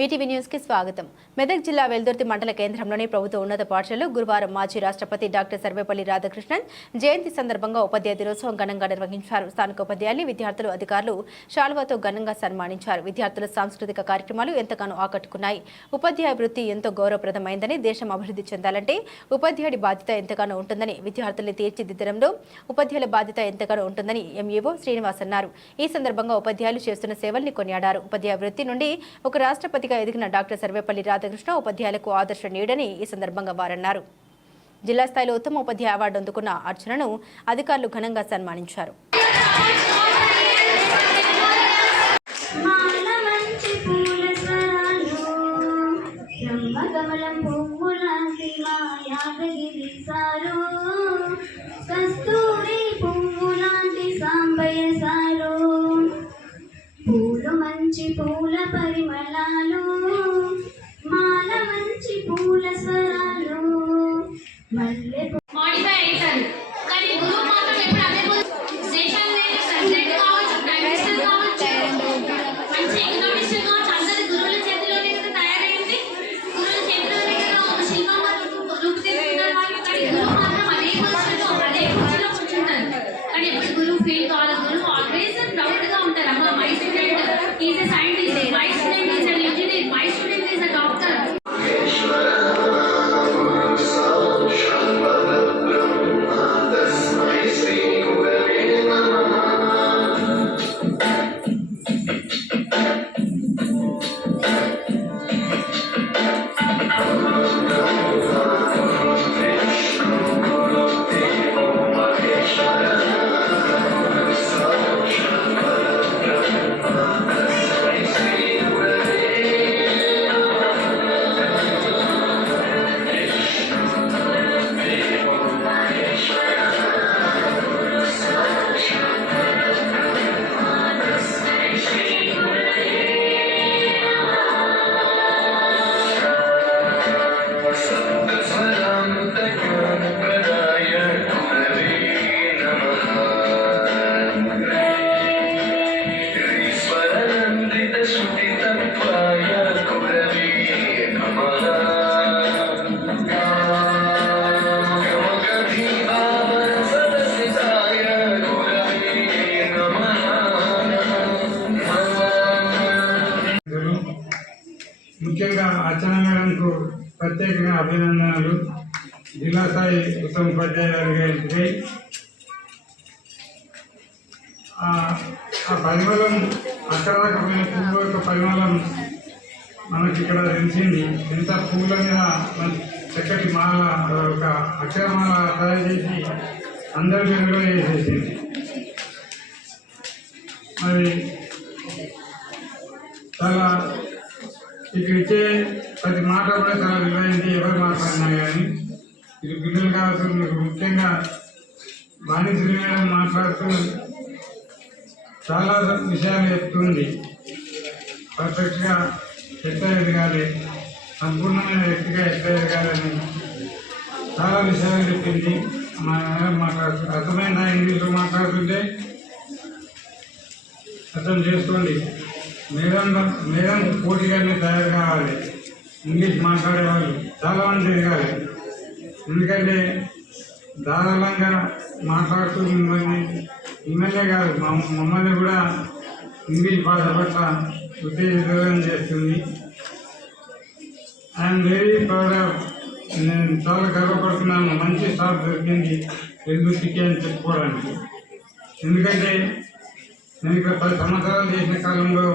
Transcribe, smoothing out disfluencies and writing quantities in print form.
Mee TV news కి స్వాగతం. మెదక్ జిల్లా వెల్దుర్తి మండల కేంద్రంలోని ప్రభుత్వ ఉన్నత పాఠశాలలో గురువారం మాజీ రాష్ట్రపతి డాక్టర్ సర్వేపల్లి రాధాకృష్ణన్ జయంతి సందర్భంగా ఉపాధ్యాయ దినోత్సవం ఘనంగా నిర్వహించారు. స్థానిక ఉపాధ్యాయులు, విద్యార్థులు, అధికారులు శాలువాతో ఘనంగా సన్మానించారు. విద్యార్థుల సాంస్కృతిక కార్యక్రమాలు ఎంతగానో ఆకట్టుకున్నాయి. ఉపాధ్యాయ వృత్తి ఎంతో గౌరవప్రదమైందని, దేశం అభివృద్ధి చెందాలంటే ఉపాధ్యాయుడి బాధ్యత ఎంతగానో ఉంటుందని, విద్యార్థుల్ని తీర్చిదిద్దడంలో ఉపాధ్యాయుల బాధ్యత ఎంతగానో ఉంటుందని ఎంఈఓ శ్రీనివాస్ అన్నారు. ఈ సందర్భంగా ఉపాధ్యాయులు చేస్తున్న సేవల్ని కొనియాడారు. ఉపాధ్యాయ వృత్తి నుండి ఒక రాష్ట్రపతిగా ఎదిగిన డాక్టర్ సర్వేపల్లి రాధాకృష్ణ ఉపాధ్యాయులకు ఆదర్శ నీడని ఈ సందర్భంగా వారన్నారు. జిల్లా స్థాయిలో ఉత్తమ ఉపాధ్యాయ అవార్డు అందుకున్న అర్చనను అధికారులు ఘనంగా సన్మానించారు. పూల పరిమళాలు, మాల మంచి పూల స్వరాలు, మల్లె మోడిఫై అవుతారు కానీ గురువు మాత్రం ఎప్పుడు అదే స్టేషన్ సబ్జెక్ట్ కావచ్చు, ప్రైమ్ మినిస్టర్ కావచ్చు, మంచి ఎకనామిస్ట్ కావచ్చు, అందరి గురువుల చేతిలోనే కదా తయారైంది. గురువుల చేతిలోనే కదా ఒక శిల్పం రూపుదిద్దుకున్నారు వాళ్ళు. కానీ గురువు మాత్రం అదే కుర్చీలో కూర్చుంటారు. కానీ ఎప్పుడు గురువు ఫీల్ కావాలి. గురువు ఆల్వేస్ ప్రౌడ్ గా ఉంటారు. అమ్మ my student is a scientist, my student is N engineer, my student is a doctor. ముఖ్యంగా అర్చన మేడంకు ప్రత్యేకంగా అభినందనలు. జిల్లా స్థాయి ఉత్తమ ఉపాధ్యాయులుగా ఎంపికై ఆ పరిమళం అక్కడ రాకపోయిన పువ్వు యొక్క పరిమళం మనకి ఇక్కడ తెలిసింది. ఎంత పువ్వుల మీద చక్కటి మాల, ఒక అక్షరమాల తయారు చేసి అందరి మీద వేసేసింది. మరి చాలా ఇక్కడ ఇచ్చే ప్రతి మాట కూడా చాలా విలువైంది. ఎవరు మాట్లాడినా కానీ ఇది పిల్లలు కావచ్చు. మీకు ముఖ్యంగా బాణిశ్రీ మేడం మాట్లాడుతూ చాలా విషయాలు చెప్తుంది. పర్ఫెక్ట్గా ఎట్లా ఎదగాలి, సంపూర్ణమైన వ్యక్తిగా ఎట్లా ఎదగాలని చాలా విషయాలు చెప్పింది. మా మేడం మాట్లాడుతుంది. అర్థమైందా? ఇంగ్లీష్లో మాట్లాడుతుంటే అర్థం చేసుకోండి. మేడం పోటీగానే తయారు కావాలి. ఇంగ్లీష్ మాట్లాడేవాళ్ళు చాలామంది ఎదగాలి. ఎందుకంటే ధారాళంగా మాట్లాడుతూ మిమ్మల్నే కాదు మమ్మల్ని కూడా ఇంగ్లీష్ భాష పట్ల ఉత్తేజితం చేస్తుంది. I'm very proud of. నేను చాలా గర్వపడుతున్నాను. మంచి స్టాఫ్ దొరికింది వెల్దుర్తికి అని చెప్పుకోవడానికి. ఎందుకంటే నేను ఇక్కడ 10 సంవత్సరాలు చేసిన కాలంలో